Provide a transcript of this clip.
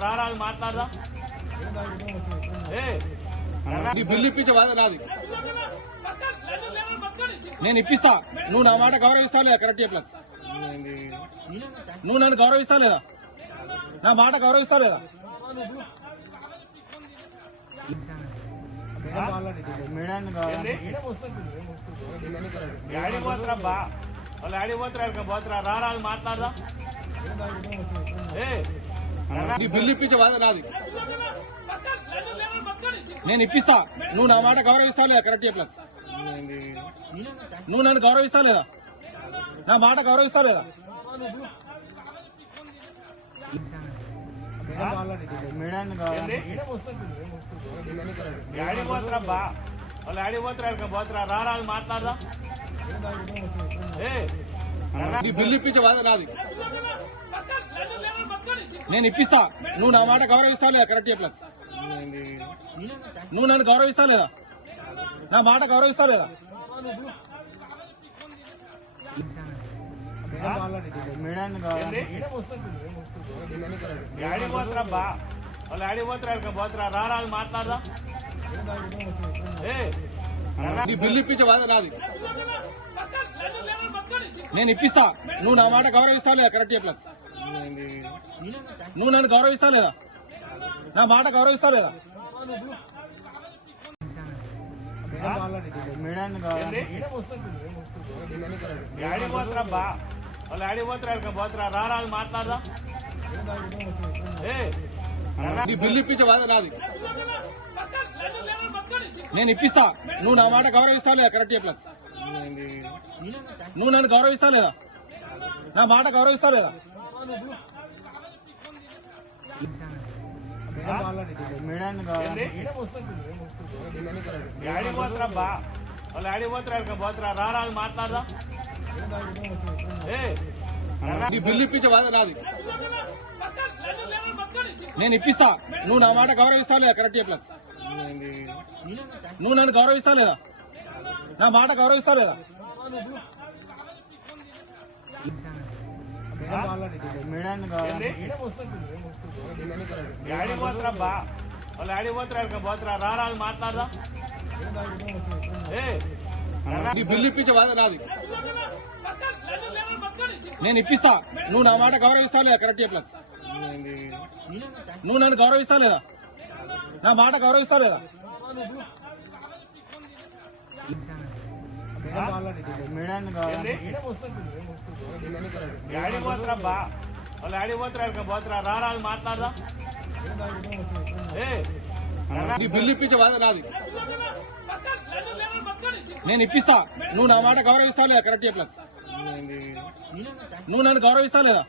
రారాదు మాట్లాడదాం బిల్లు ఇప్పించే నాది నేను ఇప్పిస్తా. నువ్వు నా మాట గౌరవిస్తా లేదా? కరెక్ట్ చెప్పలేదు. నువ్వు నన్ను గౌరవిస్తా లేదా? నా మాట గౌరవిస్తా లేదా? రారాదు మాట్లాడదాం బిల్లు ఇప్పించే నాది నేను ఇప్పిస్తా. నువ్వు నా మాట గౌరవిస్తా లేదా? కరెక్ట్ చెప్పలేదు. నువ్వు నన్ను గౌరవిస్తా లేదా? నా మాట గౌరవిస్తా లేదా? రారాదు మాట్లాడదాం బిల్లు ఇప్పించే నాది నేను ఇప్పిస్తా. నువ్వు నా మాట గౌరవిస్తా లేదా? కరెక్ట్ చెప్పలేదు. నువ్వు నన్ను గౌరవిస్తా లేదా? నా మాట గౌరవిస్తా లేదా? రారాదు మాట్లాడదాం బిల్లు ఇప్పించే నాది నేను ఇప్పిస్తా. నువ్వు నా మాట గౌరవిస్తా లేదా? కరెక్ట్ చెప్పలేదు. నువ్వు నన్ను గౌరవిస్తా లేదా? నా మాట గౌరవిస్తా లేదా? రారాదు మాట్లాడదాం బిల్లు ఇప్పించే నాది నేను ఇప్పిస్తా. నువ్వు నా మాట గౌరవిస్తా లేదా? కరెక్ట్ చెప్పలేదు. నువ్వు నన్ను గౌరవిస్తా లేదా? నా మాట గౌరవిస్తా లేదా? రారాదు మాట్లాడదాం బిల్లు ఇప్పించే నాది నేను ఇప్పిస్తా. నువ్వు నా మాట గౌరవిస్తా లేదా? కరెక్ట్ చెప్పలేదు. నువ్వు నన్ను గౌరవిస్తా లేదా? నా మాట గౌరవిస్తా లేదా? రారాదు మాట్లాడదాం బిల్లు ఇప్పించే నాది నేను ఇప్పిస్తా. నువ్వు నా మాట గౌరవిస్తా లేదా? కరెక్ట్ చెప్పలేదు. నువ్వు నన్ను గౌరవిస్తా లేదా? నా మాట గౌరవిస్తా లేదా? రారాదు మాట్లాడదాం బిల్లు ఇప్పించే నాది నేను ఇప్పిస్తా. నువ్వు నా మాట గౌరవిస్తా లేదా? కరెక్ట్ చెప్పలేదు. నువ్వు నన్ను గౌరవిస్తా లేదా?